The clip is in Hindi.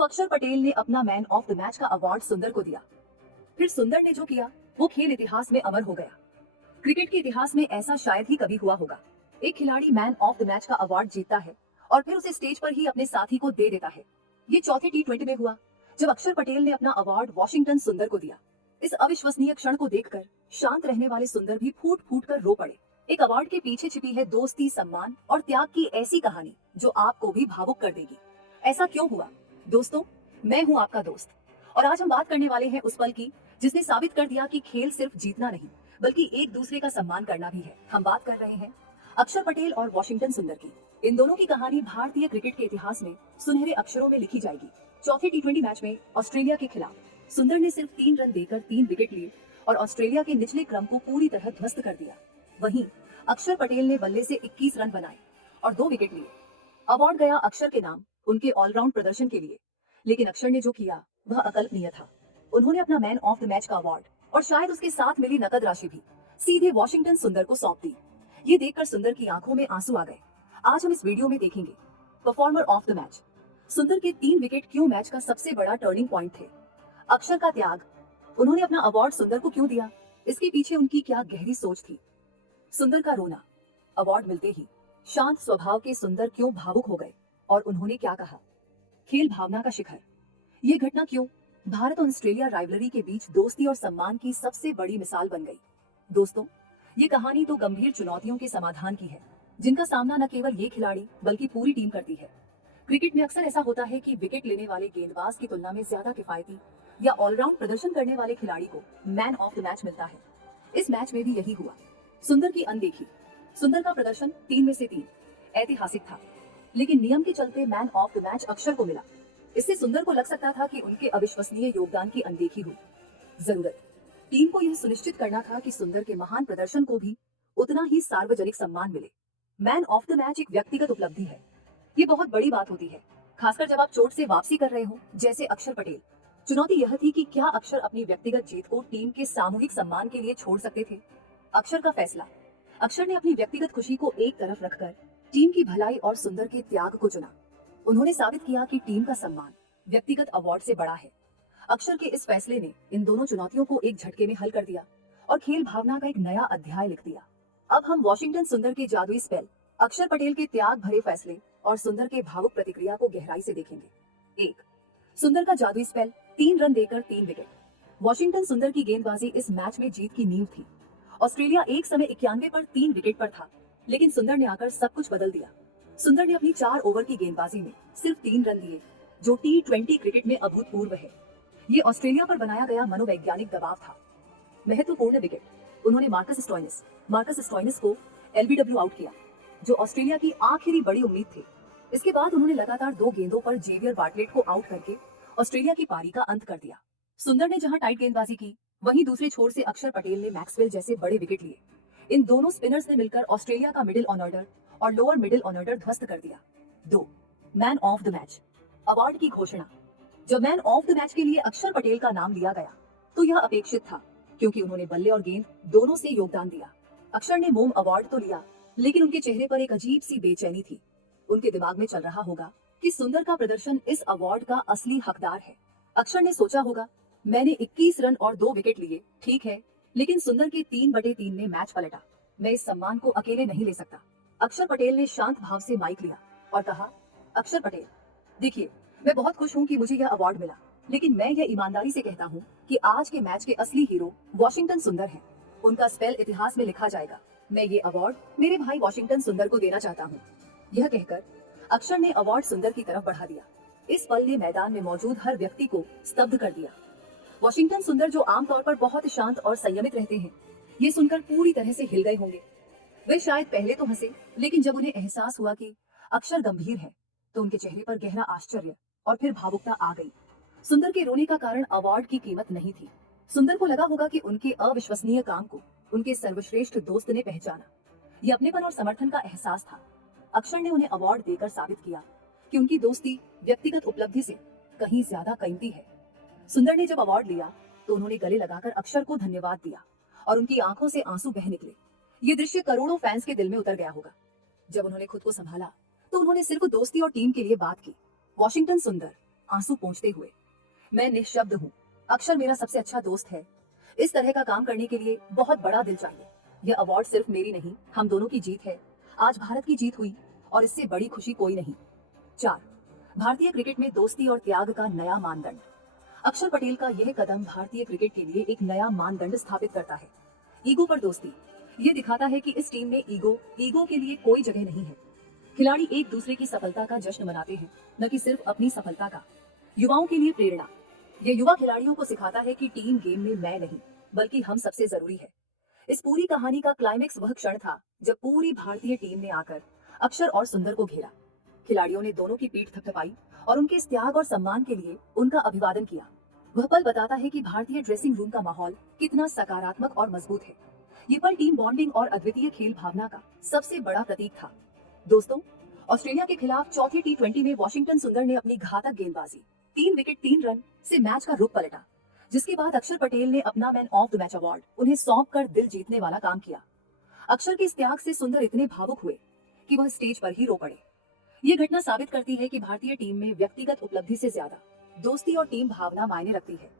तो अक्षर पटेल ने अपना मैन ऑफ द मैच का अवार्ड सुंदर को दिया। फिर सुंदर ने जो किया वो खेल इतिहास में अमर हो गया। क्रिकेट के इतिहास में ऐसा शायद ही कभी हुआ होगा। एक खिलाड़ी मैन ऑफ द मैच का अवार्ड जीतता है और फिर उसे स्टेज पर ही अपने साथी को दे देता है। ये चौथे T20 में हुआ जब अक्षर पटेल ने अपना अवार्ड वॉशिंगटन सुंदर को दिया। इस अविश्वसनीय क्षण को देखकर शांत रहने वाले सुंदर भी फूट फूट कर रो पड़े। एक अवार्ड के पीछे छिपी है दोस्ती, सम्मान और त्याग की ऐसी कहानी जो आपको भी भावुक कर देगी। ऐसा क्यों हुआ? दोस्तों, मैं हूँ आपका दोस्त और आज हम बात करने वाले हैं उस पल की जिसने साबित कर दिया कि खेल सिर्फ जीतना नहीं बल्कि एक दूसरे का सम्मान करना भी है। हम बात कर रहे हैं अक्षर पटेल और वॉशिंगटन सुंदर की। इन दोनों की कहानी भारतीय क्रिकेट के इतिहास में सुनहरे अक्षरों में लिखी जाएगी। चौथे T20 मैच में ऑस्ट्रेलिया के खिलाफ सुंदर ने सिर्फ 3 रन देकर 3 विकेट लिए और ऑस्ट्रेलिया के निचले क्रम को पूरी तरह ध्वस्त कर दिया। वहीं अक्षर पटेल ने बल्ले से 21 रन बनाए और 2 विकेट लिए। अवार्ड गया अक्षर के नाम उनके ऑलराउंड प्रदर्शन के लिए, लेकिन अक्षर ने जो किया वह अकल्पनीय था। उन्होंने अपना मैन ऑफ द मैच का अवार्ड और शायद उसके साथ मिली नकद राशि भी सीधे वॉशिंगटन सुंदर को सौंप दी। ये देखकर सुंदर की आंखों में आंसू आ गए। आज हम इस वीडियो में देखेंगे परफॉर्मर ऑफ द मैच। सुंदर के 3 विकेट क्यों मैच का सबसे बड़ा टर्निंग पॉइंट थे? अक्षर का त्याग, उन्होंने अपना अवार्ड सुंदर को क्यों दिया? इसके पीछे उनकी क्या गहरी सोच थी? सुंदर का रोना, अवार्ड मिलते ही शांत स्वभाव के सुंदर क्यों भावुक हो गए और उन्होंने क्या कहा? खेल भावना का शिखर, ये घटना क्यों भारत और ऑस्ट्रेलिया राइवलरी के बीच दोस्ती और सम्मान की सबसे बड़ी मिसाल बन गई? दोस्तों, ये कहानी तो गंभीर चुनौतियों के समाधान की है जिनका सामना न केवल ये खिलाड़ी बल्कि पूरी टीम करती है। क्रिकेट में अक्सर ऐसा होता है कि विकेट लेने वाले गेंदबाज की तुलना में ज्यादा किफायती या ऑलराउंड प्रदर्शन करने वाले खिलाड़ी को मैन ऑफ द मैच मिलता है। इस मैच में भी यही हुआ। सुंदर की अनदेखी, सुंदर का प्रदर्शन 3 में से 3 ऐतिहासिक था, लेकिन नियम के चलते मैन ऑफ द मैच अक्षर को मिला। इससे सुंदर को लग सकता था कि उनके अविश्वसनीय योगदान की अनदेखी हुई। जरूरत टीम को यह सुनिश्चित करना था कि सुंदर के महान प्रदर्शन को भी उतना ही सार्वजनिक सम्मान मिले। मैन ऑफ द मैच एक व्यक्तिगत उपलब्धि है। ये बहुत बड़ी बात होती है, खासकर जब आप चोट से वापसी कर रहे हो जैसे अक्षर पटेल। चुनौती यह थी कि क्या अक्षर अपनी व्यक्तिगत जीत को टीम के सामूहिक सम्मान के लिए छोड़ सकते थे? अक्षर का फैसला, अक्षर ने अपनी व्यक्तिगत खुशी को एक तरफ रखकर टीम की भलाई और सुंदर के त्याग को चुना। उन्होंने साबित किया कि टीम का सम्मान व्यक्तिगत अवार्ड से बड़ा है। अक्षर के इस फैसले ने इन दोनों चुनौतियों को एक झटके में हल कर दिया और खेल भावना का एक नया अध्याय लिख दिया। अब हम वॉशिंगटन सुंदर के जादुई स्पेल, अक्षर पटेल के त्याग भरे फैसले और सुंदर के भावुक प्रतिक्रिया को गहराई से देखेंगे। 1. सुंदर का जादुई स्पेल, 3 रन देकर 3 विकेट। वॉशिंगटन सुंदर की गेंदबाजी इस मैच में जीत की नींव थी। ऑस्ट्रेलिया एक समय 91 पर 3 विकेट पर था, लेकिन सुंदर ने आकर सब कुछ बदल दिया। सुंदर ने अपनी 4 ओवर की गेंदबाजी में सिर्फ 3 रन दिए, जो T20 क्रिकेट में अभूतपूर्व है। ये ऑस्ट्रेलिया पर बनाया गया मनोवैज्ञानिक दबाव था। महत्वपूर्ण विकेट, उन्होंने मार्कस स्टोइनिस को LBW आउट किया, जो ऑस्ट्रेलिया की आखिरी बड़ी उम्मीद थी। इसके बाद उन्होंने लगातार 2 गेंदों पर जेवियर बार्टलेट को आउट करके ऑस्ट्रेलिया की पारी का अंत कर दिया। सुंदर ने जहां टाइट गेंदबाजी की, वहीं दूसरे छोर से अक्षर पटेल ने मैक्सवेल जैसे बड़े विकेट लिए। इन दोनों स्पिनर्स ने मिलकर ऑस्ट्रेलिया का मिडिल ऑर्डर और लोअर मिडिल ऑर्डर ध्वस्त कर दिया। 2. Man of the match, award की घोषणा। जब मैन ऑफ द मैच के लिए अक्षर पटेल का नाम लिया गया तो यह अपेक्षित था, क्योंकि उन्होंने बल्ले और गेंद दोनों से योगदान दिया। अक्षर ने मोम अवार्ड तो लिया, लेकिन उनके चेहरे पर एक अजीब सी बेचैनी थी। उनके दिमाग में चल रहा होगा कि सुंदर का प्रदर्शन इस अवार्ड का असली हकदार है। अक्षर ने सोचा होगा, मैंने 21 रन और 2 विकेट लिए, ठीक है, लेकिन सुंदर के 3/3 ने मैच पलटा। मैं इस सम्मान को अकेले नहीं ले सकता। अक्षर पटेल ने शांत भाव से माइक लिया और कहा, अक्षर पटेल, देखिए, मैं बहुत खुश हूँ कि मुझे यह अवार्ड मिला, लेकिन मैं यह ईमानदारी से कहता हूँ कि आज के मैच के असली हीरो वॉशिंगटन सुंदर हैं। उनका स्पेल इतिहास में लिखा जाएगा। मैं ये अवार्ड मेरे भाई वॉशिंगटन सुंदर को देना चाहता हूँ। यह कहकर अक्षर ने अवार्ड सुंदर की तरफ बढ़ा दिया। इस पल ने मैदान में मौजूद हर व्यक्ति को स्तब्ध कर दिया। वॉशिंगटन सुंदर, जो आमतौर पर बहुत शांत और संयमित रहते हैं, ये सुनकर पूरी तरह से हिल गए होंगे। वे शायद पहले तो हंसे, लेकिन जब उन्हें एहसास हुआ कि अक्षर गंभीर है, तो उनके चेहरे पर गहरा आश्चर्य और फिर भावुकता आ गई। सुंदर के रोने का कारण अवार्ड की कीमत नहीं थी। सुंदर को लगा होगा कि उनके अविश्वसनीय काम को उनके सर्वश्रेष्ठ दोस्त ने पहचाना। यह अपनेपन और समर्थन का एहसास था। अक्षर ने उन्हें अवार्ड देकर साबित किया कि उनकी दोस्ती व्यक्तिगत उपलब्धि से कहीं ज्यादा कीमती है। सुंदर ने जब अवार्ड लिया तो उन्होंने गले लगाकर अक्षर को धन्यवाद दिया और उनकी आंखों से आंसू बह निकले। ये दृश्य करोड़ों फैंस के दिल में उतर गया होगा। जब उन्होंने खुद को संभाला तो उन्होंने सिर्फ दोस्ती और टीम के लिए बात की। वॉशिंगटन सुंदर, आंसू पोंछते हुए। मैं निशब्द हूँ। अक्षर मेरा सबसे अच्छा दोस्त है। इस तरह का काम करने के लिए बहुत बड़ा दिल चाहिए। यह अवार्ड सिर्फ मेरी नहीं, हम दोनों की जीत है। आज भारत की जीत हुई और इससे बड़ी खुशी कोई नहीं। 4, भारतीय क्रिकेट में दोस्ती और त्याग का नया मानदंड। अक्षर पटेल का यह कदम भारतीय क्रिकेट के लिए एक नया मानदंड स्थापित करता है। ईगो पर दोस्ती। ये दिखाता है कि इस टीम में ईगो के लिए कोई जगह नहीं है। खिलाड़ी एक दूसरे की सफलता का जश्न मनाते हैं, न कि सिर्फ अपनी सफलता का। युवाओं के लिए प्रेरणा। यह युवा खिलाड़ियों को सिखाता है कि टीम गेम में मैं नहीं, बल्कि हम सबसे जरूरी है। इस पूरी कहानी का क्लाइमेक्स वह क्षण था जब पूरी भारतीय टीम ने आकर अक्षर और सुंदर को घेरा। खिलाड़ियों ने दोनों की पीठ थपथपाई और उनके इस त्याग और सम्मान के लिए उनका अभिवादन किया। वह पल बताता है कि भारतीय ड्रेसिंग रूम का माहौल कितना सकारात्मक और मजबूत है। ये पल टीम बॉन्डिंग और अद्वितीय खेल भावना का सबसे बड़ा प्रतीक था। दोस्तों, ऑस्ट्रेलिया के खिलाफ चौथी टी20 में वॉशिंगटन सुंदर ने अपनी घातक गेंदबाजी, 3 विकेट 3 रन से मैच का रुख पलटा, जिसके बाद अक्षर पटेल ने अपना man of the match award उन्हें सौंपकर दिल जीतने वाला काम किया। अक्षर के इस त्याग से सुंदर इतने भावुक हुए कि वह स्टेज पर ही रो पड़े। ये घटना साबित करती है कि भारतीय टीम में व्यक्तिगत उपलब्धि से ज्यादा दोस्ती और टीम भावना मायने रखती है।